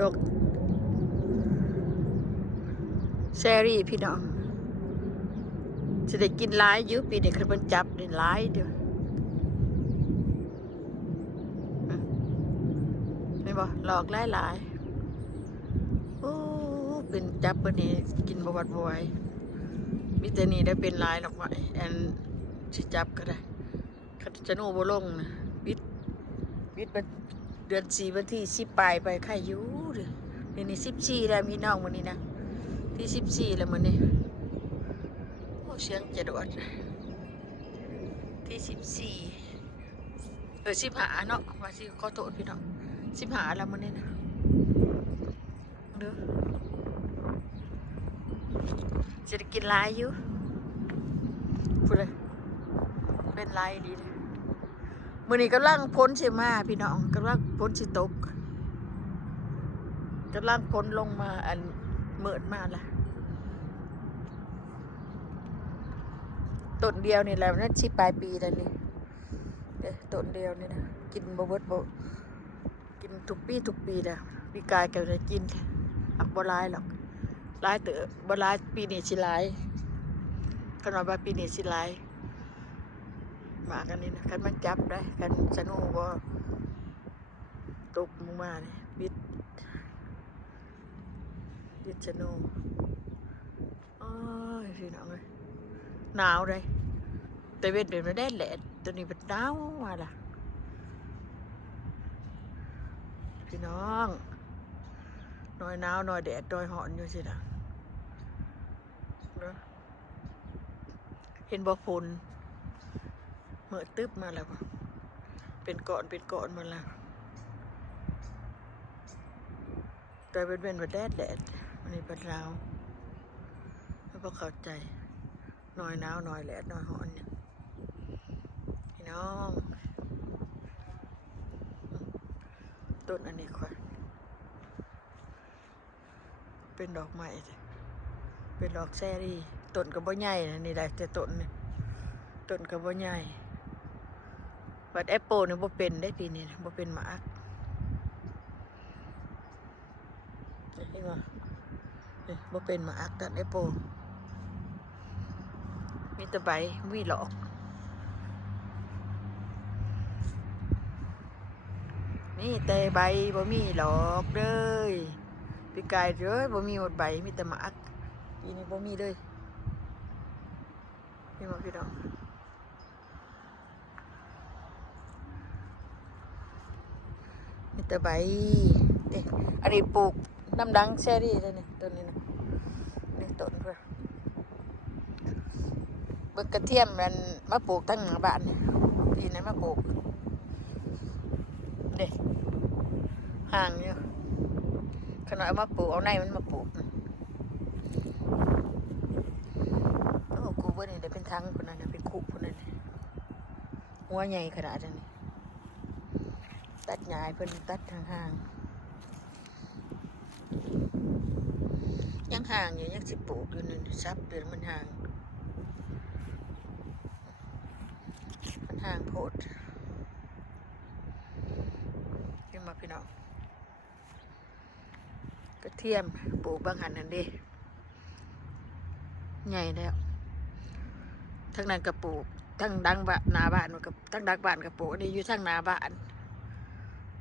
ดอกแซรี่พี่น้องจะได้กินหลายอยู่ปีนี้คือมันจับได้หลายเดียวไม่บอกหลอกหลายโอ้เป็นจับวันนี้กินบวชบวยมิแต่นี่ได้เป็นหลายหรอกไว้แอนสิจับก็ได้คันจะโน่บ่ลงนะบิดเดือน4วันที่10ปลายไปใครอยู่ดินี่14แล้วพี่น้องวันนี้นะที่14แล้วมื้อนี้โอ้เสียงจะโดดที่1415เนาะว่าสิขอโทษพี่น้อง15แล้วมื้อนี้นะเด้อจะได้กินหลายอยู่พูดเลยเป็นหลายดีเลยมื้อนี้กำลังพ้นสิมาพี่น้องกำลังพ้นสิตกกำลังพ้นลงมาอันเมิดมาละต้นเดียวนี่แหละนั่นสิปลายปีแล้วนี่ต้นเดียวนี่นะกินบ่เบิดบ่กินทุกปีแล้วปีกายก็ได้กินอักบ่หลายหรอกหลายเต๋อบ่หลายปีนี้สิหลายขนาดว่าปีนี้สิหลายมากันนี่นะคันมันจับได้คันสนุกบ่ตกลงมานี่บิดสนุกอ้ยพี่น้องเอ้ยหนาวเลยแต่เว้นเดี๋ยวมันได้แหละตัวนี้เป็นหนาวมาล่ะพี่น้องหน่อยหนาวหน่อยแดดหน่อยร้อนอยู่สินะเนาะเห็นบ่ฝนเมื่อตึ๊บมาแล้วเป็นก้อนมาแล้วแต่เป็นแดดมันนี่เป็นหนาวไม่พอเข้าใจหน่อยหนาวหน่อยแดดหน่อยร้อนเนี่ยพี่น้องต้นอันนี้ค่อยเป็นดอกไม้เป็นดอกแซรี่ต้นกับบ่ใหญ่นะนี่ได้แต่ต้นนี่ต้นกับบ่ใหญ่บัดแอปเปิลนี่บ่เป็นได้ปีนี้บ่เป็นหมากเห็นบ่นี่บ่เป็นหมากตัดแอปเปิลมีแต่ใบมีหลอกมีแต่ใบบ่มีหลอกเลยปีกายเลยบ่มีหมดใบมีแต่หมากปีนี้บ่มีเลยเห็นบ่พี่น้องมีแต่ใบอันนี้ปลูกน้ำดังแซรี่เลยนี่ต้นนี้นะนี่ต้นเพื่อเบิกกระเทียมมันมาปลูกตั้งหน้าบ้านเนี่ยปีนั้นมาปลูกเด็ห่างอยู่ขนาดมาปลูกเอาในมันมาปลูกโอ้กูเบอร์นี่ได้เป็นทั้งคนนั้นเป็นคุคนนั้นหัวใหญ่ขนาดนี้ตัดใหญ่เพิ่นตัดห่างยังห่างอยู่ยังสิปลูกอยู่นั่นซับเดือนมันห่างโพดขึ้นมาพี่น้องกระเทียมปลูกบางหันนั่นดิใหญ่แล้วทั้งนั้นกระปลูกทั้งดังบ้านหน้าบ้านกับทั้งดักบ้านกระปลูกนี่อยู่ทั้งหน้าบ้าน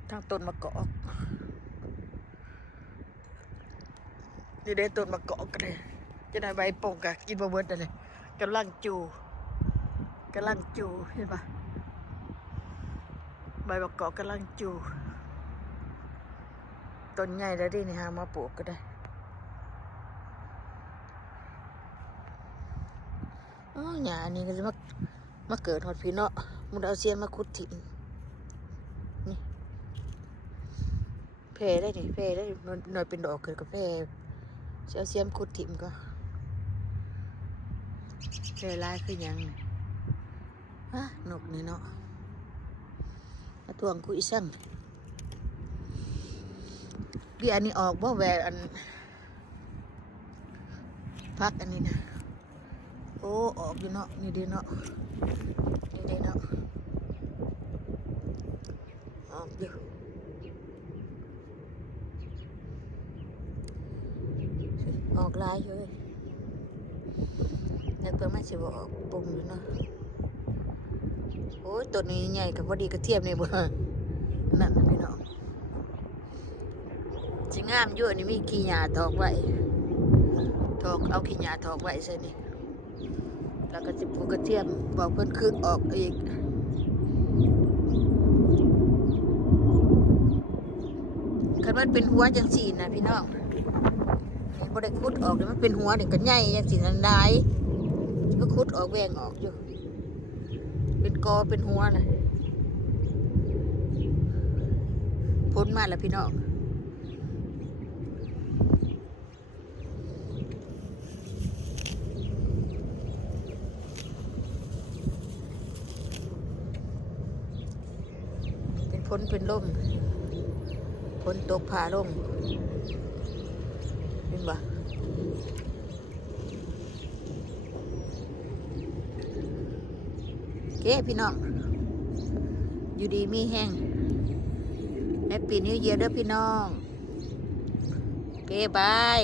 ทั้งต้นมะกอกนี่ได้ต้นมะกอกกันเลยจะได้ใบปงกะกินบะเบิดเลยกำลังจูเห็นปะใบมะกอกกำลังจูต้นใหญ่แล้วดินี่ฮะมาปลูกก็ได้อ๋อหญ้านี่ก็จะมาเกิดหอดพี่เนาะมุดเอาเซียนมาขุดถิ่นนี่แพร่ได้หน่อยเป็นดอกเกิดกับแพร่เอาเซียมขุดถิ่นก็แพร่ลายคือยังฮะนกนี่เนาะมาทวงกุยสั่งพี่อันนี้ออกบ่แหวอันพักอันนี้นะโอ้ออกอยู่เนาะนี่ดีเนาะออกอยู่ อกลายอยู่เลยแล้วเพิ่งมาสิบออกปุ่มอยู่เนาะโอ้ยตัวนี้ใหญ่กับพอดีกระเทียมนี่บ่นั่นนะพี่น้องสิงามอยู่อันนี้มีขี้หญ้าถอกไว้ถอกเอาขี้หญ้าถอกไว้ใช่นี่แล้วก็สิปลูกกระเทียมบอกเพิ่นคืนออกอีกคันมันเป็นหัวจังสี่นะพี่น้องนี่บ่ได้ขุดออกเลยมันเป็นหัวนี่ก็ใหญ่จังสี่นั่นได้ก็ขุดออกแหวงออกอยู่เป็นกอเป็นหัวน่ะพ้นมาแล้วพี่น้องเป็นพ้นเป็นล่มพ้นตกผ่าลงเห็นบ่เก้พี่น้องอยู่ดีมีแห้งแฮปปี้นิวเยียร์เด้อพี่น้องเก้บาย